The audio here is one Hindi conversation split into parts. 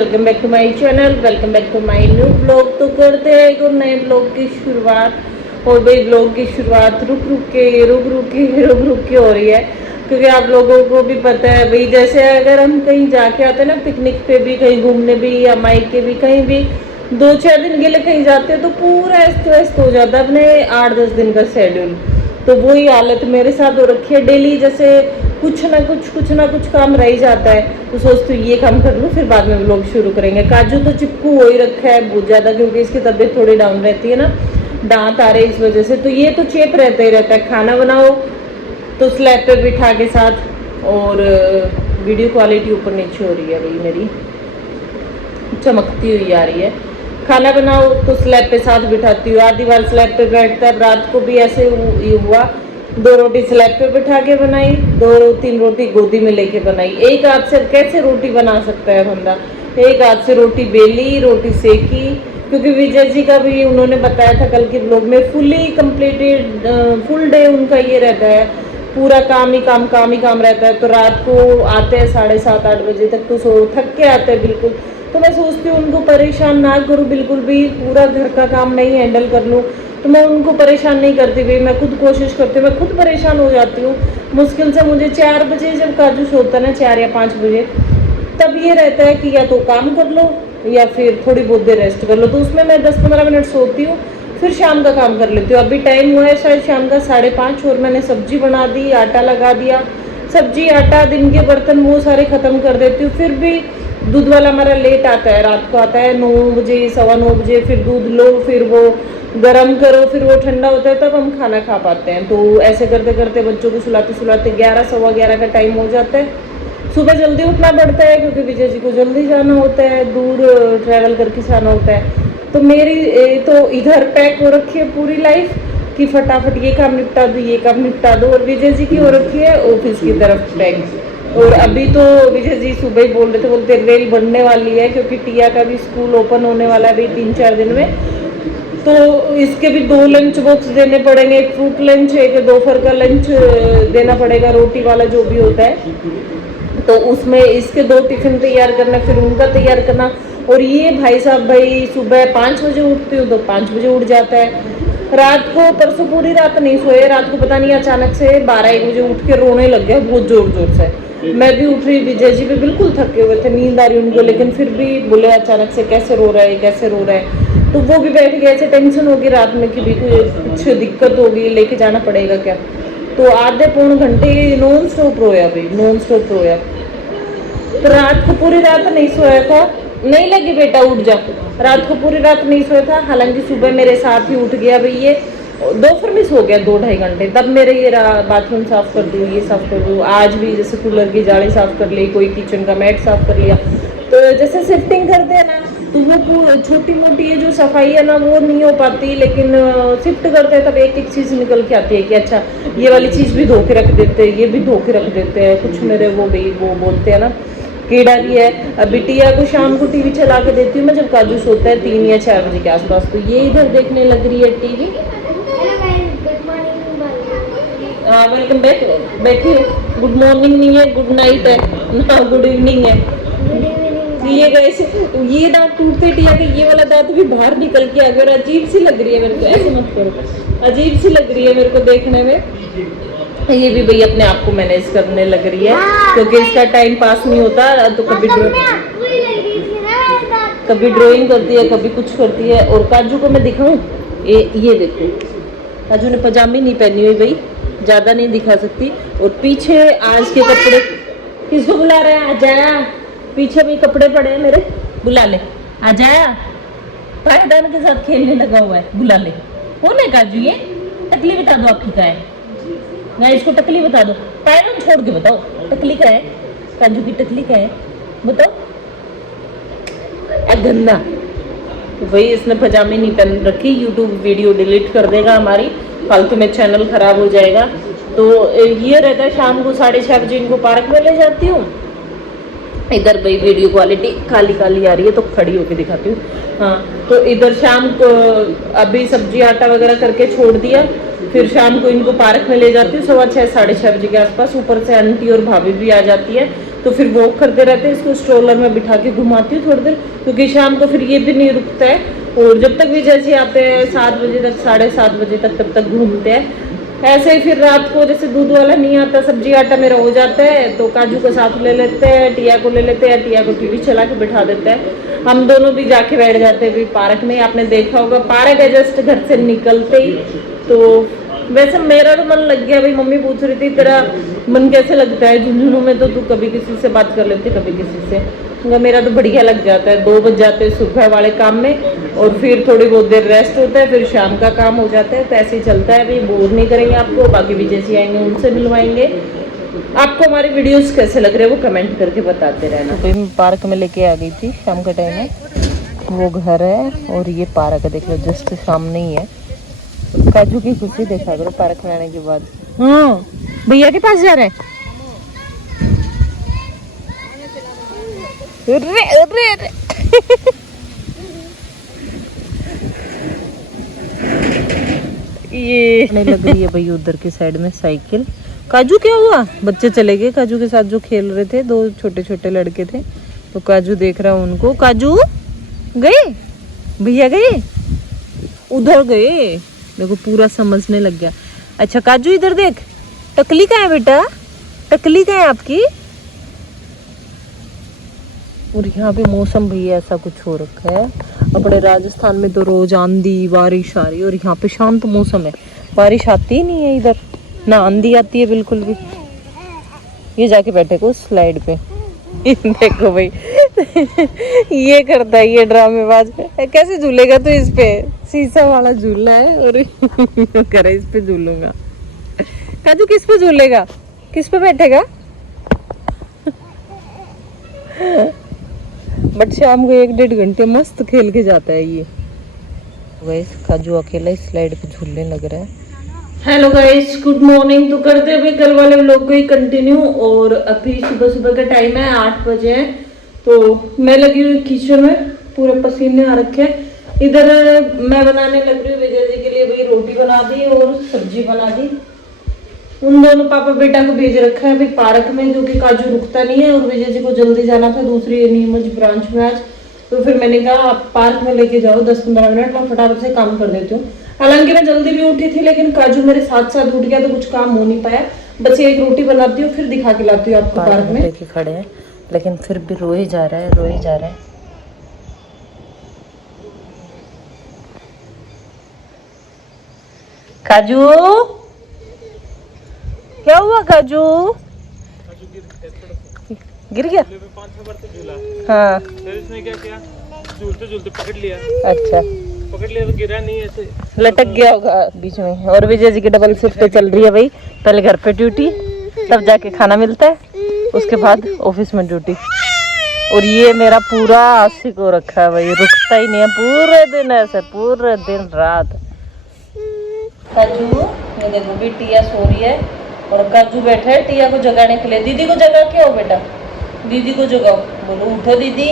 Welcome back to my channel, welcome back to my new blog. तो करते हैं एक और नए ब्लॉग की शुरुआत। और भाई ब्लॉग की शुरुआत रुक रुक के हो रही है, क्योंकि आप लोगों को भी पता है भाई, जैसे अगर हम कहीं जाके आते हैं ना, पिकनिक पे भी, कहीं घूमने भी या मायके भी, कहीं भी 2-4 दिन के लिए कहीं जाते हैं तो पूरा अस्त हो जाता है अपने 8-10 दिन का शेड्यूल। तो वही हालत मेरे साथ हो रखी है। डेली जैसे कुछ ना कुछ काम रह जाता है, तो सोचती हूँ ये काम कर लूँ, फिर बाद में व्लॉग शुरू करेंगे। काजू तो चिपकू हो ही रखा है बहुत ज़्यादा, क्योंकि इसकी तबीयत थोड़ी डाउन रहती है ना, दांत आ रहे इस वजह से। तो ये तो चेप रहता ही रहता है। खाना बनाओ तो स्लैब पे बिठा के साथ, और वीडियो क्वालिटी ऊपर नीचे हो रही है भाई मेरी, चमकती हुई आ रही है। खाना बनाओ तो स्लैब पे साथ बिठाती हूँ, आधी बार स्लैब पे बैठता है। रात को भी ऐसे हुआ, 2 रोटी स्लैब पे बिठा के बनाई, 2-3 रोटी गोदी में लेके बनाई। एक हाथ से कैसे रोटी बना सकता है बंदा? एक हाथ से रोटी बेली, रोटी सेकी, क्योंकि विजय जी का भी उन्होंने बताया था कल के ब्लॉग में, फुली कंप्लीटेड फुल डे उनका ये रहता है, पूरा काम ही काम रहता है। तो रात को आते हैं 7:30-8 बजे तक, तो थक के आते हैं बिल्कुल। तो मैं सोचती हूँ उनको परेशान ना करूँ बिल्कुल भी, पूरा घर का काम नहीं हैंडल कर लूँ, तो मैं उनको परेशान नहीं करती भाई, मैं खुद कोशिश करती हूँ। मैं खुद परेशान हो जाती हूँ मुश्किल से। मुझे 4 बजे जब काजू सोता है ना, 4 या 5 बजे, तब ये रहता है कि या तो काम कर लो या फिर थोड़ी बहुत देर रेस्ट कर लो। तो उसमें मैं 10-15 मिनट सोती हूँ, फिर शाम का काम कर लेती हूँ। अभी टाइम हुआ है शायद शाम का 5:30, और मैंने सब्जी बना दी, आटा लगा दिया। सब्जी, आटा, दिन के बर्तन वो सारे ख़त्म कर देती हूँ। फिर भी दूध वाला हमारा लेट आता है, रात को आता है 9 बजे, 9:15 बजे। फिर दूध लो, फिर वो गरम करो, फिर वो ठंडा होता है, तब हम खाना खा पाते हैं। तो ऐसे करते करते बच्चों को सुलाते 11-11:15 का टाइम हो जाता है। सुबह जल्दी उठना पड़ता है, क्योंकि विजय जी को जल्दी जाना होता है, दूर ट्रैवल करके जाना होता है। तो मेरी तो इधर पैक हो रखी है पूरी लाइफ कि फटाफट ये काम निपटा दो, ये काम निपटा दो। और विजय जी की हो रखी है ऑफिस की तरफ पैक। और अभी तो विजय जी सुबह ही बोल रहे थे, बोलते रेल बनने वाली है, क्योंकि टिया का भी स्कूल ओपन होने वाला है अभी 3-4 दिन में। तो इसके भी 2 लंच बॉक्स देने पड़ेंगे, एक फ्रूट लंच, एक दोपहर का लंच देना पड़ेगा, रोटी वाला जो भी होता है। तो उसमें इसके 2 टिफिन तैयार करना, फिर उनका तैयार करना। और ये भाई साहब भाई सुबह 5 बजे उठती हूँ तो 5 बजे उठ जाता है। रात को परसों पूरी रात नहीं सोए, रात को पता नहीं अचानक से 12-1 बजे उठ के रोने लग गया बहुत जोर से। मैं भी उठ रही, विजय जी भी बिल्कुल थके हुए थे, नींद आ रही उनको, लेकिन फिर भी बोले अचानक से कैसे रो रहा है, कैसे रो रहा है। तो वो भी बैठ गए, ऐसे टेंशन होगी रात में कि भी कुछ दिक्कत होगी, लेके जाना पड़ेगा क्या। तो आधे पौन घंटे नॉन स्टॉप रोया भाई, नॉन स्टॉप रोया। तो रात को पूरी रात नहीं सोया था। नहीं लगी बेटा उठ जा, रात को पूरी रात नहीं सोया था। हालांकि सुबह मेरे साथ ही उठ गया भाई, ये दोपहर में सो गया 2-2.5 घंटे। तब मेरे ये बाथरूम साफ कर दूँ, ये साफ कर दूँ। आज भी जैसे कूलर की जाली साफ कर ली, कोई किचन का मैट साफ कर लिया। तो जैसे शिफ्टिंग करते हैं ना, तो वो छोटी मोटी ये जो सफाई है ना, वो नहीं हो पाती, लेकिन शिफ्ट करते हैं तब एक एक चीज़ निकल के आती है कि अच्छा ये वाली चीज़ भी धो के रख देते हैं, ये भी धो के रख देते हैं। कुछ मेरे वो बोलते हैं ना, कीड़ा भी है। अभी टिया को शाम को टीवी चला के देती हूँ मैं, जब काजू सोता है 3 या 4 बजे के आसपास। तो ये इधर देखने लग रही है टीवी। हाँ वेलकम बैक, बैठी। गुड मॉर्निंग नहीं है, गुड नाइट है ना, गुड इवनिंग है। ये कैसे, ये दांत टूटते टिया के, ये वाला दांत भी बाहर निकल के अगर अजीब सी लग रही है मेरे को, ऐसे मत करो, अजीब सी लग रही है मेरे को देखने में। ये भी भाई अपने आप को मैनेज करने लग रही है, क्योंकि इसका टाइम पास नहीं होता। तो कभी ड्राइंग करती है, कभी कुछ करती है। और काजू को मैं दिखाऊं, ये देखो, काजू ने पजामी नहीं पहनी हुई भाई, ज़्यादा नहीं दिखा सकती। और पीछे आज के कपड़े, किसको बुला रहे हैं? आजाया, पीछे भी कपड़े पड़े हैं मेरे, बुला ले। आजाया पायदान के साथ खेलने लगा हुआ है, बुला ले। कौन है काजू? ये टकली बता दो आपकी का है ना, इसको टकली बता दो। पायदान छोड़ के बताओ, टकली का है? काजू की टकली का है, बताओ। गंदा तो भाई इसने पजामे नहीं पहन रखी, यूट्यूब वीडियो डिलीट कर देगा हमारी, फालतू में चैनल खराब हो जाएगा। तो ये रहता है शाम को 6:30 बजे इनको पार्क में ले जाती हूँ। इधर भाई वीडियो क्वालिटी काली काली आ रही है, तो खड़ी होके दिखाती हूँ। हाँ, तो इधर शाम को अभी सब्जी आटा वगैरह करके छोड़ दिया, फिर शाम को इनको पार्क में ले जाती हूँ 6:15 साढ़े 6 बजे के आसपास। ऊपर से आंटी और भाभी भी आ जाती है, तो फिर वॉक करते रहते हैं। इसको स्ट्रोलर में बिठा के घुमाती हूँ थोड़ी देर, क्योंकि शाम को फिर ये भी नहीं रुकता है। और जब तक भी जैसे आते हैं 7 बजे तक, 7:30 बजे तक, तब तक घूमते हैं। ऐसे ही फिर रात को जैसे दूध वाला नहीं आता, सब्जी आटा मेरा हो जाता है, तो काजू को साथ ले लेते हैं, टिया को ले लेते हैं, टिया को टीवी चला के बिठा देते हैं। हम दोनों भी जाके बैठ जाते हैं भी पार्क में। आपने देखा होगा पार्क है जस्ट घर से निकलते ही। तो वैसे मेरा तो मन लग गया भाई। मम्मी पूछ रही थी तेरा मन कैसे लगता है झुंझुनू में, तो तू कभी किसी से बात कर लेती, कभी किसी से। मेरा तो बढ़िया लग जाता है। 2 बज जाते हैं सुबह वाले काम में, और फिर थोड़ी बहुत देर रेस्ट होता है, फिर शाम का काम हो जाता है। तो ऐसे ही चलता है भाई। बोर नहीं करेंगे आपको, बाकी भी जैसे आएंगे उनसे मिलवाएंगे। आपको हमारी वीडियोस कैसे लग रहे हैं वो कमेंट करके बताते रहना। तो मैं पार्क में लेके आ गई थी शाम के टाइम में। वो घर है और ये पार्क है, देख लो जस्ट सामने ही है। काजू की खुशी देखा करो पार्क में आने के बाद। हाँ भैया के पास जा रहे हैं। अरे अरे अरे ये नहीं लग रही है भाई उधर की साइड में साइकिल। काजू क्या हुआ? बच्चे चले गए काजू के साथ जो खेल रहे थे, 2 छोटे छोटे लड़के थे। तो काजू देख रहा हूँ उनको। काजू गए, भैया गए, उधर गए। देखो पूरा समझने लग गया। अच्छा काजू इधर देख, टकली कहाँ है बेटा? टकली कहाँ है आपकी? और यहाँ पे मौसम भी ऐसा कुछ हो रखा है। अपने राजस्थान में तो रोज आंधी बारिश आ रही है, और यहाँ पे शांत मौसम है। बारिश आती ही नहीं है इधर, ना आंधी आती है बिल्कुल भी। ये जाके बैठे को स्लाइड पे देखो भाई ये करता है ये ड्रामेबाज। कैसे झूलेगा तू इस पे? शीशा वाला झूला है और करे इस पे झूलूंगा। काजू किस पे झूलेगा? किस पे बैठेगा? बट शाम को 1-1.5 घंटे मस्त खेल के जाता है ये। गाइस काजू अकेला इस स्लाइड पे झूलने लग रहा है। Hello guys, good morning. तो करते हैं कल वाले व्लॉग को ही कंटिन्यू। और अभी सुबह सुबह का टाइम है, 8 बजे है। तो मैं लगी हुई किचन में, पूरे पसीने आ रखे। इधर मैं बनाने लग रही हूँ विजय जी के लिए भाई रोटी बना दी और सब्जी बना दी। उन दोनों पापा बेटा को भेज रखा है अभी पार्क में, जो कि काजू रुकता नहीं है। और विजय जी को जल्दी जाना था दूसरी नीमच ब्रांच में आज। तो फिर मैंने कहा आप पार्क में लेके जाओ 10-15 मिनट, मैं फटाफट से काम कर देती हूँ। हालांकि मैं जल्दी भी उठी थी, लेकिन काजू मेरे साथ साथ उठ गया तो कुछ काम हो नहीं पाया। बस एक रोटी बनाती हूँ, फिर दिखा के लाती हूँ आपको पार्क में। लेके खड़े हैं, लेकिन फिर भी रोए जा रहा है, रोए जा रहा है। काजू क्या हुआ? काजू गिर गया। हाँ फिर इसने क्या किया, झूलते झूलते पकड़ लिया। अच्छा पकड़ लिया तो गिरा नहीं, ऐसे लटक गया होगा बीच में। और विजय जी की डबल शिफ्ट चल रही है भाई। पहले घर पे ड्यूटी, तब जाके खाना मिलता है, उसके बाद ऑफिस में ड्यूटी। और ये मेरा पूरा आशिक हो रखा है भाई, रुकता ही नहीं है पूरे दिन, ऐसे पूरे दिन रात। काजू ये देखो भी टिया सो रही है और काजू बैठा है टिया को जगाने के लिए। दीदी को जगा के आओ बेटा, दीदी को जगाओ। बोलो उठो दीदी,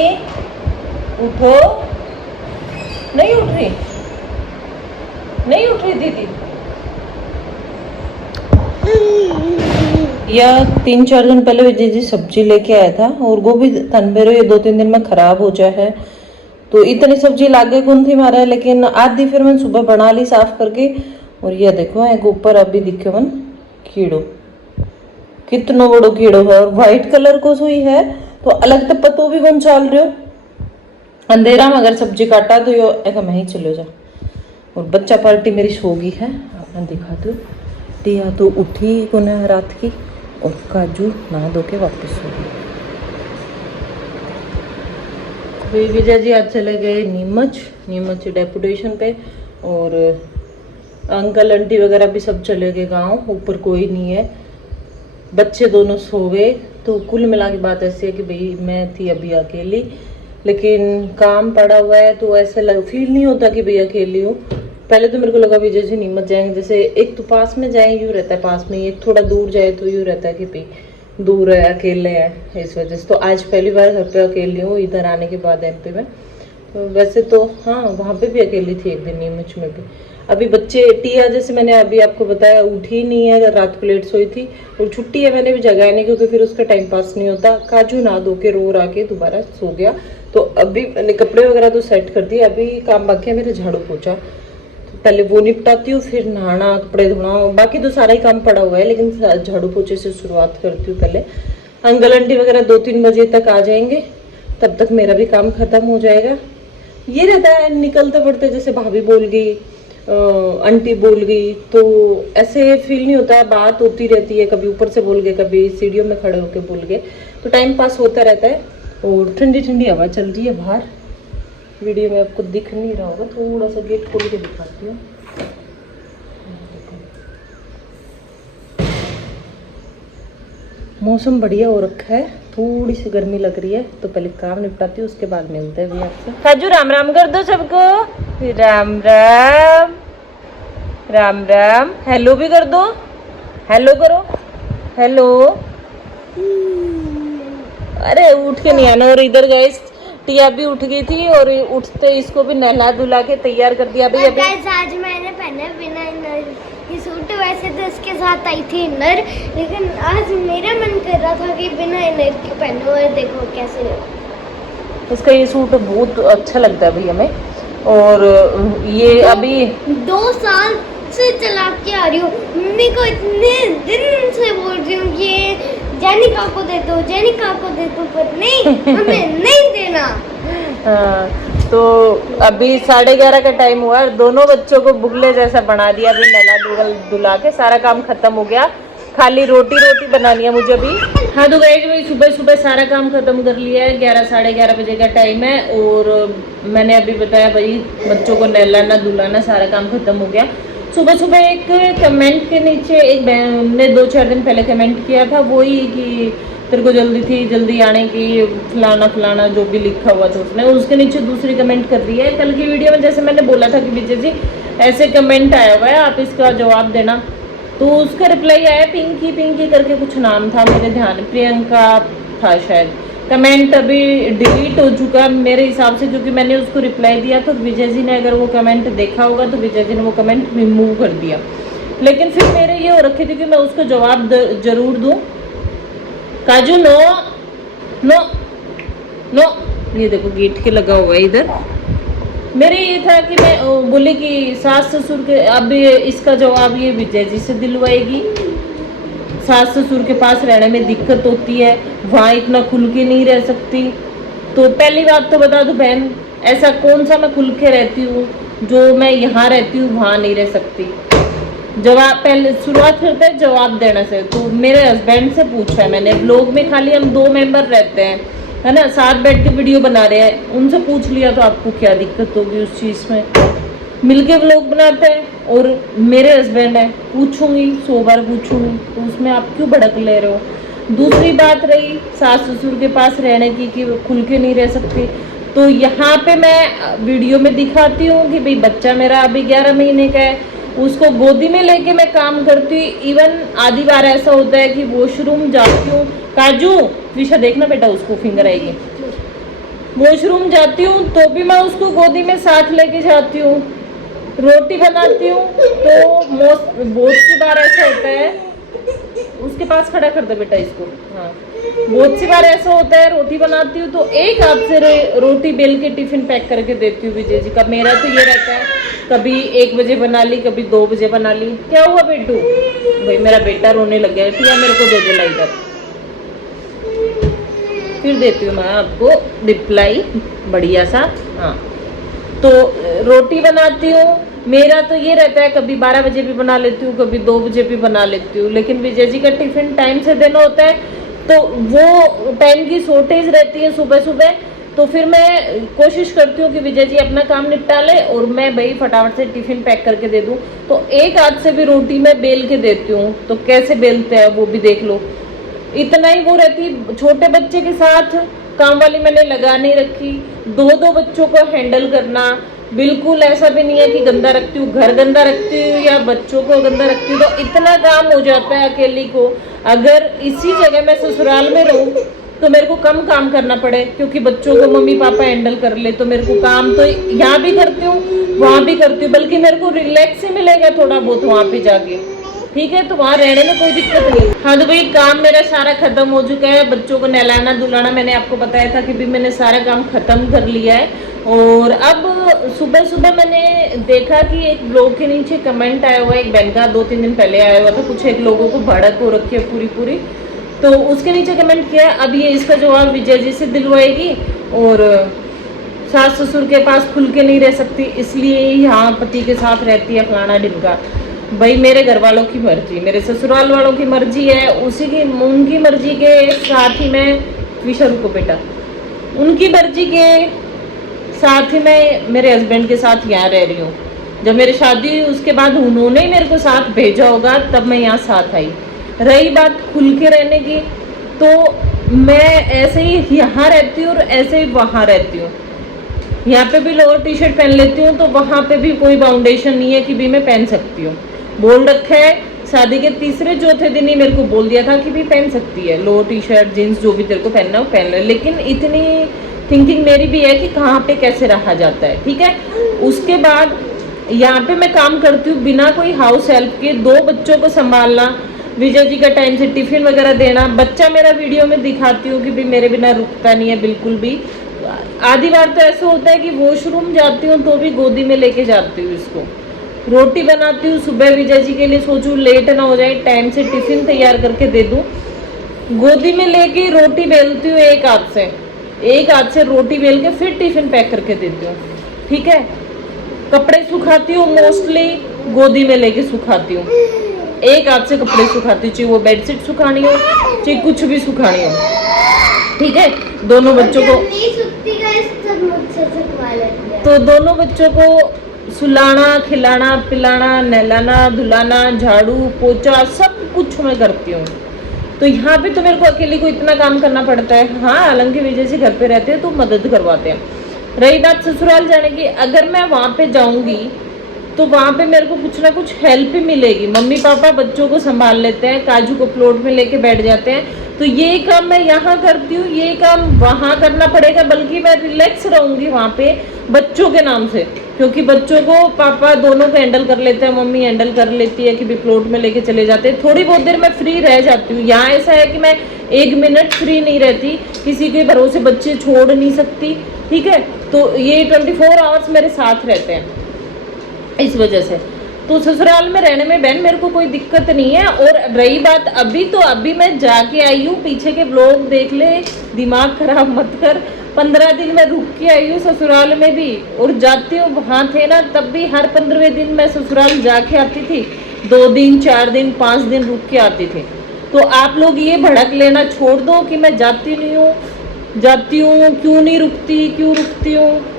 उठो। नहीं उठ रही, नहीं उठ रही दीदी। या 3-4 दिन पहले विजय जी सब्जी लेके आया था, और गोभी तनबेरो ये 2-3 दिन में खराब हो जाए है। तो इतनी सब्जी लागे कौन थी मारा है, लेकिन आधी फिर मैंने सुबह बना ली साफ करके। और ये देखो एक ऊपर अभी दिखे मन कीड़ो, कितना बड़ो कीड़ो है, और व्हाइट कलर को सोई है। तो अलग तो पतो भी कौन चाल रहे हो, अंधेरा में अगर सब्जी काटा तो यो एक मैं ही चले जा। और बच्चा पार्टी मेरी सो गई है, आपने दिखा दो। टिया तो उठी को न रात की, और काजू नहा धो के वापस सो गई। विजय जी आज चले गए नीमच डेपुटेशन पे, और अंकल आंटी वगैरह भी सब चले गए गांव। ऊपर कोई नहीं है, बच्चे दोनों सो गए। तो कुल मिला के बात ऐसी है कि भाई मैं थी अभी अकेली, लेकिन काम पड़ा हुआ है तो ऐसे फील नहीं होता कि भाई अकेली हूँ। पहले तो मेरे को लगा विजय जी नीमच जाएंगे, जैसे एक तो पास में जाए यूँ रहता है पास में, एक थोड़ा दूर जाए तो यूँ रहता है कि भाई दूर है, अकेले हैं, इस वजह से। तो आज पहली बार घर पे अकेली हूँ इधर आने के बाद एमपी में। तो वैसे तो हाँ वहाँ पे भी अकेली थी एक दिन नीमच में भी। अभी बच्चे टिया जैसे मैंने अभी आपको बताया उठी ही नहीं है, रात को लेट सोई थी और छुट्टी है मैंने भी जगाया नहीं क्योंकि फिर उसका टाइम पास नहीं होता। काजू नहा धो के रो के दोबारा सो गया। तो अभी मैंने कपड़े वगैरह तो सेट कर दिए, अभी काम बाकी है मेरा झाड़ू पोछा, तो पहले वो निपटाती हूँ फिर नहाना कपड़े धोना, बाकी तो सारा ही काम पड़ा हुआ है लेकिन झाड़ू पोछे से शुरुआत करती हूँ पहले। अंकल आंटी वगैरह 2-3 बजे तक आ जाएंगे, तब तक मेरा भी काम खत्म हो जाएगा। ये रहता है निकलते पड़ते, जैसे भाभी बोल गई आंटी बोल गई तो ऐसे फील नहीं होता है, बात होती रहती है, कभी ऊपर से बोल गए कभी सीढ़ियों में खड़े होके बोल गए, तो टाइम पास होता रहता है। और ठंडी ठंडी हवा चल रही है बाहर, वीडियो में आपको दिख नहीं रहा होगा, थोड़ा सा गेट खोल के दिखाती हूँ। मौसम बढ़िया हो रखा है, थोड़ी सी गर्मी लग रही है, तो पहले काम निपटाती हूँ उसके बाद मिलते हैं भी आपसे। काजू राम राम कर दो सबको, राम राम राम राम, हेलो भी कर दो, हेलो करो, हेलो। अरे उठ के नहीं आना। और इधर गए टिया भी उठ गई थी और उठते इसको भी नहला धुला के तैयार कर दिया। अभी अभी आज मैंने पहना बिना इनर ये सूट, वैसे तो इसके साथ आई थी इनर, लेकिन आज मेरा मन कर रहा था कि बिना इनर के पहनो, और देखो कैसे लगा। इसका ये सूट बहुत अच्छा लगता है भैया हमें। और ये अभी 2 साल से चला के आ रही हूँ, मम्मी को इतने दिन से बोल रही हूँ कि जेनिका को दे दो, जेनिका को दे दो, पर नहीं हमें नहीं देना। हाँ, तो अभी 11:30 का टाइम हुआ है, दोनों बच्चों को बुगले जैसा बना दिया। अभी नला धुला के सारा काम खत्म हो गया, खाली रोटी बनानी है मुझे अभी। हाँ तो गाइस भाई सुबह सुबह सारा काम खत्म कर लिया है, 11-11:30 बजे का टाइम है। और मैंने अभी बताया भाई बच्चों को नहलाना धुलाना सारा काम खत्म हो गया। सुबह सुबह एक कमेंट के नीचे एक बहन ने 2-4 दिन पहले कमेंट किया था, वही कि तेरे को जल्दी थी जल्दी आने की, फलाना जो भी लिखा हुआ था उसने, उसके नीचे दूसरी कमेंट कर रही है। कल की वीडियो में जैसे मैंने बोला था कि विजय जी ऐसे कमेंट आया हुआ है, आप इसका जवाब देना, तो उसका रिप्लाई आया पिंकी करके कुछ नाम था, मेरे ध्यान प्रियंका था शायद। कमेंट अभी डिलीट हो चुका मेरे हिसाब से, क्योंकि मैंने उसको रिप्लाई दिया तो विजय जी ने अगर वो कमेंट देखा होगा तो विजय जी ने वो कमेंट रिमूव कर दिया। लेकिन फिर मेरे ये हो रखी थी कि मैं उसको जवाब जरूर दूं। काजू नो नो नो, ये देखो गेट के लगा हुआ है इधर। मेरे ये था कि मैं बोले कि सास ससुर के, अब इसका जवाब ये विजय जी से दिलवाएगी। सास ससुर के पास रहने में दिक्कत होती है, वहाँ इतना खुल के नहीं रह सकती। तो पहली बात तो बता दूं बहन, ऐसा कौन सा मैं खुल के रहती हूँ जो मैं यहाँ रहती हूँ वहाँ नहीं रह सकती। जवाब पहले शुरुआत करते हैं जवाब देने से। तो मेरे हस्बैंड से पूछा है मैंने, ब्लॉग में खाली हम 2 मेंबर रहते हैं है ना, साथ बैठ के वीडियो बना रहे हैं, उनसे पूछ लिया तो आपको क्या दिक्कत होगी उस चीज़ में। मिलके व्लॉग बनाते हैं और मेरे हस्बैंड है, पूछूंगी 100 बार पूछूंगी, तो उसमें आप क्यों भड़क ले रहे हो। दूसरी बात रही सास ससुर के पास रहने की कि खुल के नहीं रह सकती, तो यहाँ पे मैं वीडियो में दिखाती हूँ कि भाई बच्चा मेरा अभी 11 महीने का है, उसको गोदी में लेके मैं काम करती हूँ। इवन आधी बार ऐसा होता है कि वॉशरूम जाती हूँ, काजू विशा देखना बेटा उसको फिंगर आएगी, वॉशरूम जाती हूँ तो भी मैं उसको गोदी में साथ लेके जाती हूँ। रोटी बनाती हूँ तो बहुत सी बार ऐसा होता है, उसके पास खड़ा कर दे बेटा इसको, हाँ बहुत सी बार ऐसा होता है रोटी बनाती हूँ तो एक हाथ से रोटी बेल के टिफिन पैक करके देती हूँ विजय जी का। मेरा तो ये रहता है कभी 1 बजे बना ली, कभी 2 बजे बना ली। क्या हुआ बेटू, भाई मेरा बेटा रोने लग गया, ठीक है मेरे को दे दो लाइटर, फिर देती हूँ मैं आपको रिप्लाई बढ़िया सा। हाँ तो रोटी बनाती हूँ, मेरा तो ये रहता है कभी 12 बजे भी बना लेती हूँ, कभी 2 बजे भी बना लेती हूँ। लेकिन विजय जी का टिफिन टाइम से देना होता है तो वो टाइम की शॉर्टेज रहती है सुबह सुबह, तो फिर मैं कोशिश करती हूँ कि विजय जी अपना काम निपटा ले और मैं भाई फटाफट से टिफिन पैक करके दे दूँ। तो एक हाथ से भी रोटी मैं बेल के देती हूँ, तो कैसे बेलते हैं वो भी देख लो। इतना ही वो रहती, छोटे बच्चे के साथ काम वाली मैंने लगा नहीं रखी। 2 बच्चों को हैंडल करना, बिल्कुल ऐसा भी नहीं है कि गंदा रखती हूँ, घर गंदा रखती हूँ या बच्चों को गंदा रखती हूँ, तो इतना काम हो जाता है अकेली को। अगर इसी जगह मैं ससुराल में रहूँ तो मेरे को कम काम करना पड़े, क्योंकि बच्चों को मम्मी पापा हैंडल कर ले, तो मेरे को काम तो यहाँ भी करती हूँ वहाँ भी करती हूँ, बल्कि मेरे को रिलैक्स ही मिलेगा थोड़ा बहुत वहाँ पे जाके। ठीक है, तो वहाँ रहने में कोई दिक्कत नहीं। हाँ तो भाई काम मेरा सारा खत्म हो चुका है। बच्चों को नहलाना धुलाना मैंने आपको बताया था कि भी मैंने सारा काम खत्म कर लिया है। और अब सुबह सुबह मैंने देखा कि एक ब्लॉग के नीचे कमेंट आया हुआ है, एक बहन का 2-3 दिन पहले आया हुआ था, कुछ एक लोगों को भड़क हो रखी है पूरी। तो उसके नीचे कमेंट किया, अब ये इसका जवाब विजय जी से दिलवाएगी और सास ससुर के पास खुल के नहीं रह सकती, इसलिए यहाँ पति के साथ रहती है फलाना ढिमका। भाई मेरे घर वालों की मर्जी, मेरे ससुराल वालों की मर्जी है, उनकी मर्जी के साथ ही मैं विशा रुको बेटा, उनकी मर्जी के साथ ही मैं मेरे हस्बैंड के साथ यहाँ रह रही हूँ। जब मेरी शादी हुई उसके बाद उन्होंने मेरे को साथ भेजा होगा तब मैं यहाँ साथ आई। रही बात खुल के रहने की, तो मैं ऐसे ही यहाँ रहती हूँ और ऐसे ही वहाँ रहती हूँ। यहाँ पे भी लोअर टी शर्ट पहन लेती हूँ, तो वहाँ पे भी कोई बाउंडेशन नहीं है कि भी मैं पहन सकती हूँ। बोल रखा है शादी के 3-4 दिन ही मेरे को बोल दिया था कि भी पहन सकती है लोअर टी शर्ट जीन्स जो भी तेरे को पहनना हो पहन ले, लेकिन इतनी थिंकिंग मेरी भी है कि कहाँ पे कैसे रहा जाता है। ठीक है, उसके बाद यहाँ पे मैं काम करती हूँ बिना कोई हाउस हेल्प के, 2 बच्चों को संभालना, विजय जी का टाइम से टिफिन वगैरह देना। बच्चा मेरा वीडियो में दिखाती हूँ कि भी मेरे बिना रुकता नहीं है बिल्कुल भी। आधी बार तो ऐसा होता है कि वॉशरूम जाती हूँ तो भी गोदी में लेके जाती हूँ इसको। रोटी बनाती हूँ सुबह विजय जी के लिए, सोचूं लेट ना हो जाए, टाइम से टिफिन तैयार करके दे दूँ, गोदी में लेके रोटी बेलती हूँ एक हाथ से रोटी बेल के फिर टिफिन पैक करके देती हूँ। ठीक है, कपड़े सुखाती हूँ मोस्टली गोदी में लेके सुखाती हूँ, एक हाथ से कपड़े सुखाती हूँ, चाहे वो बेडशीट सुखानी हो चाहे कुछ भी सुखानी हो। ठीक है, दोनों बच्चों को तो दोनों बच्चों को सुलाना खिलाना पिलाना नहलाना धुलाना झाड़ू पोछा सब कुछ मैं करती हूँ। तो यहाँ पे तो मेरे को अकेले को इतना काम करना पड़ता है। हाँ हालांकि विजय से घर पे रहते हैं तो मदद करवाते हैं। रही बात ससुराल जाने की, अगर मैं वहाँ पे जाऊँगी तो वहाँ पे मेरे को कुछ ना कुछ हेल्प ही मिलेगी। मम्मी पापा बच्चों को संभाल लेते हैं, काजू को प्लॉट में लेके बैठ जाते हैं, तो ये काम मैं यहाँ करती हूँ, ये काम वहाँ करना पड़ेगा, बल्कि मैं रिलैक्स रहूँगी वहाँ पे बच्चों के नाम से, क्योंकि बच्चों को पापा दोनों को हैंडल कर लेते हैं, मम्मी हैंडल कर लेती है कि भी प्लॉट में लेके चले जाते हैं। थोड़ी बहुत देर मैं फ्री रह जाती हूँ। यहाँ ऐसा है कि मैं 1 मिनट फ्री नहीं रहती, किसी के भरोसे बच्चे छोड़ नहीं सकती। ठीक है, तो ये 24 आवर्स मेरे साथ रहते हैं इस वजह से। तो ससुराल में रहने में बहन मेरे को कोई दिक्कत नहीं है। और रही बात अभी, तो अभी मैं जाके आई हूँ, पीछे के ब्लॉग देख ले, दिमाग खराब मत कर। 15 दिन मैं रुक के आई हूँ ससुराल में भी, और जाती हूँ वहाँ थे ना तब भी हर 15वें दिन मैं ससुराल जाके आती थी, 2 दिन 4 दिन 5 दिन रुक के आती थी। तो आप लोग ये भड़क लेना छोड़ दो कि मैं जाती नहीं हूँ, जाती हूँ क्यों नहीं रुकती, क्यों रुकती हूँ।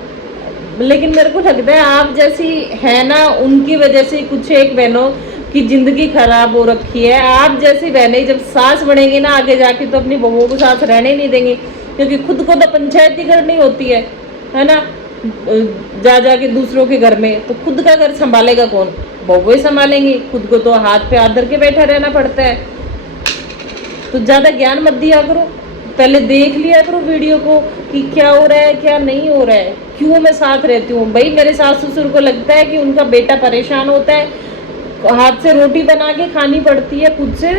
लेकिन मेरे को लगता है आप जैसी है ना, उनकी वजह से कुछ एक बहनों की जिंदगी खराब हो रखी है। आप जैसी बहनें जब सास बनेंगी ना आगे जाके, तो अपनी बहुओं को साथ रहने नहीं देंगी, क्योंकि खुद को तो पंचायती करनी होती है ना, जा के दूसरों के घर में। तो खुद का घर संभालेगा कौन, बहुएं संभालेंगी, खुद को तो हाथ पे हाथ धर के बैठा रहना पड़ता है। तो ज़्यादा ज्ञान मत दिया करो, पहले देख लिया करो वीडियो को कि क्या हो रहा है क्या नहीं हो रहा है, क्यों मैं साथ रहती हूँ। भाई मेरे सास ससुर को लगता है कि उनका बेटा परेशान होता है, हाथ से रोटी बना के खानी पड़ती है, खुद से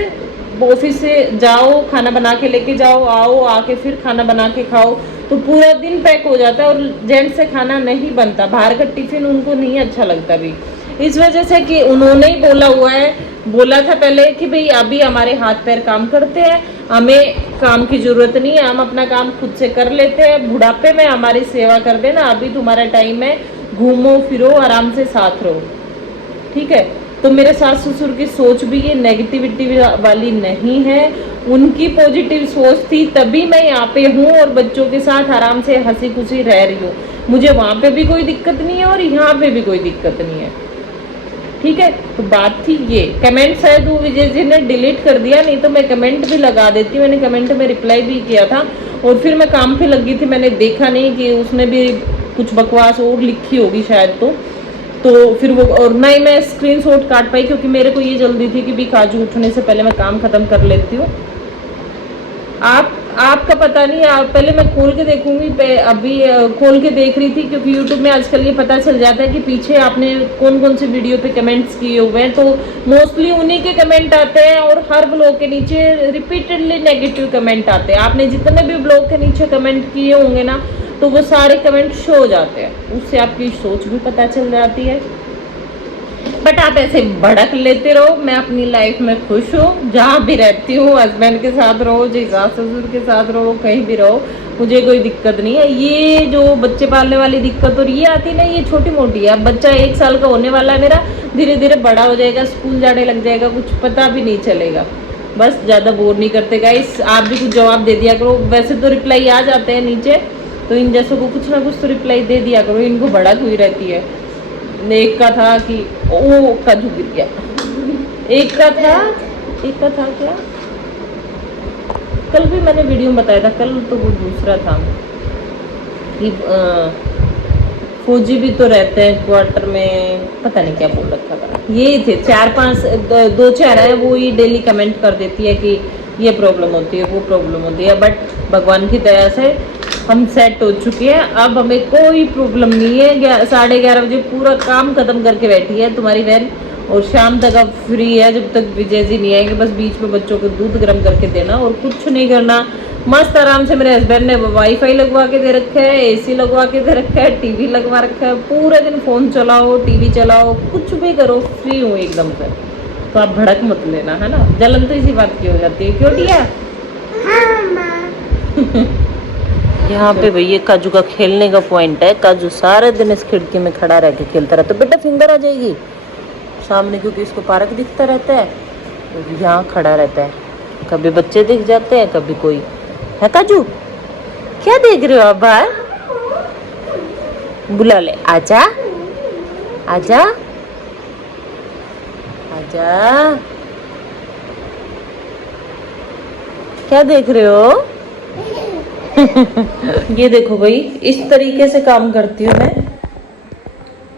ऑफिस से जाओ खाना बना के लेके जाओ, आओ आके फिर खाना बना के खाओ, तो पूरा दिन पैक हो जाता है और जेंट्स से खाना नहीं बनता, बाहर का टिफिन उनको नहीं अच्छा लगता भी। इस वजह से कि उन्होंने ही बोला था पहले कि भाई अभी हमारे हाथ पैर काम करते हैं, हमें काम की जरूरत नहीं है, हम अपना काम खुद से कर लेते हैं, बुढ़ापे में हमारी सेवा कर देना, अभी तुम्हारा टाइम है, घूमो फिरो आराम से साथ रहो। ठीक है, तो मेरे सास ससुर की सोच भी ये नेगेटिविटी वाली नहीं है, उनकी पॉजिटिव सोच थी, तभी मैं यहाँ पे हूँ और बच्चों के साथ आराम से हंसी खुशी रह रही हूँ। मुझे वहाँ पे भी कोई दिक्कत नहीं है और यहाँ पे भी कोई दिक्कत नहीं है। ठीक है, तो बात थी ये। कमेंट शायद वो विजय जी ने डिलीट कर दिया, नहीं तो मैं कमेंट भी लगा देती। मैंने कमेंट में रिप्लाई भी किया था और फिर मैं काम पे लगी थी, मैंने देखा नहीं कि उसने भी कुछ बकवास और लिखी होगी शायद, तो फिर वो, और ना ही मैं स्क्रीनशॉट काट पाई क्योंकि मेरे को ये जल्दी थी कि भी काजू उठने से पहले मैं काम खत्म कर लेती हूँ। आपका पता नहीं, आप पहले मैं खोल के देखूंगी, अभी खोल के देख रही थी क्योंकि यूट्यूब में आजकल ये पता चल जाता है कि पीछे आपने कौन कौन सी वीडियो पे कमेंट्स किए हुए हैं, तो मोस्टली उन्हीं के कमेंट आते हैं और हर ब्लॉग के नीचे रिपीटेडली नेगेटिव कमेंट आते हैं। आपने जितने भी ब्लॉग के नीचे कमेंट किए होंगे ना, तो वो सारे कमेंट शो हो जाते हैं, उससे आपकी सोच भी पता चल जाती है। बट आप ऐसे भड़क लेते रहो, मैं अपनी लाइफ में खुश हूँ, जहाँ भी रहती हूँ, हस्बैंड के साथ रहो, जी सास ससुर के साथ रहो, कहीं भी रहो, मुझे कोई दिक्कत नहीं है। ये जो बच्चे पालने वाली दिक्कत और ये आती ना, ये छोटी मोटी है। अब बच्चा 1 साल का होने वाला है मेरा, धीरे धीरे बड़ा हो जाएगा, स्कूल जाने लग जाएगा, कुछ पता भी नहीं चलेगा। बस ज़्यादा बोर नहीं करते गाइस, आप भी कुछ जवाब दे दिया करो। वैसे तो रिप्लाई आ जाते हैं नीचे, तो इन जैसों को कुछ ना कुछ तो रिप्लाई दे दिया करो, इनको भड़क हुई रहती है। एक का था कि ओ कद्दू गिर गया, एक का था क्या, कल भी मैंने वीडियो में बताया था, कल तो वो दूसरा था कि फौजी भी तो रहते हैं क्वार्टर में, पता नहीं क्या बोल रखा था। ये थे 4-5 2-4 है, वो ही डेली कमेंट कर देती है कि ये प्रॉब्लम होती है, वो प्रॉब्लम होती है। बट भगवान की दया से हम सेट हो चुके हैं, अब हमें कोई प्रॉब्लम नहीं है। 11:30 बजे पूरा काम खत्म करके बैठी है तुम्हारी बहन, और शाम तक अब फ्री है, जब तक विजय जी नहीं आएंगे। बस बीच में बच्चों को दूध गर्म करके देना और कुछ नहीं करना। मस्त आराम से मेरे हस्बैंड ने वाईफाई लगवा के दे रखा है, एसी लगवा के दे रखा है, टीवी लगवा रखा है, पूरे दिन फोन चलाओ, टीवी चलाओ, कुछ भी करो, फ्री हूँ एकदम से। तो आप भड़क मत लेना, है ना। जलन तो इसी बात की हो जाती है, क्यों टिया? यहाँ पे भैया काजू का खेलने का पॉइंट है। काजू सारे दिन इस खिड़की में खड़ा रह के खेलता रहता है। बेटा फिंगर आ जाएगी सामने, क्योंकि इसको पार्क दिखता रहता है, तो यहाँ खड़ा रहता है। कभी बच्चे दिख जाते हैं, कभी कोई है। काजू क्या देख रहे हो आप बाहर? बुला ले, आजा आजा आजा, क्या देख रहे हो? ये देखो भाई, इस तरीके से काम करती हूँ मैं।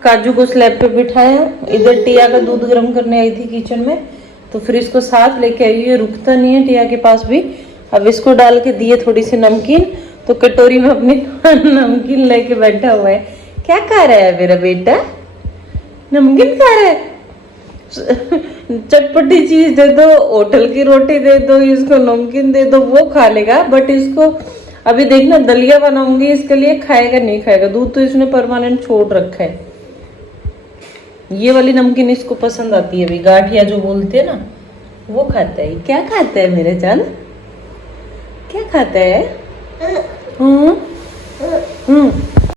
काजू को स्लैब पे बिठाया, इधर टिया का दूध गर्म करने आई थी किचन में, तो फिर इसको साथ लेके आई। ये रुकता नहीं है टिया के पास भी। अब इसको डाल के दिए थोड़ी सी नमकीन, तो कटोरी में अपनी नमकीन लेके बैठा हुआ है। क्या खा रहा है मेरा बेटा? नमकीन खा रहा है। चटपटी चीज दे दो, होटल की रोटी दे दो, इसको नमकीन दे दो, वो खा लेगा। बट इसको अभी देखना, दलिया बनाऊंगी इसके लिए, खाएगा नहीं खाएगा। दूध तो इसने परमानेंट छोड़ रखा है। ये वाली नमकीन इसको पसंद आती है, अभी गाठिया जो बोलते हैं ना, वो खाता है। क्या खाता है मेरे जान? क्या खाता है?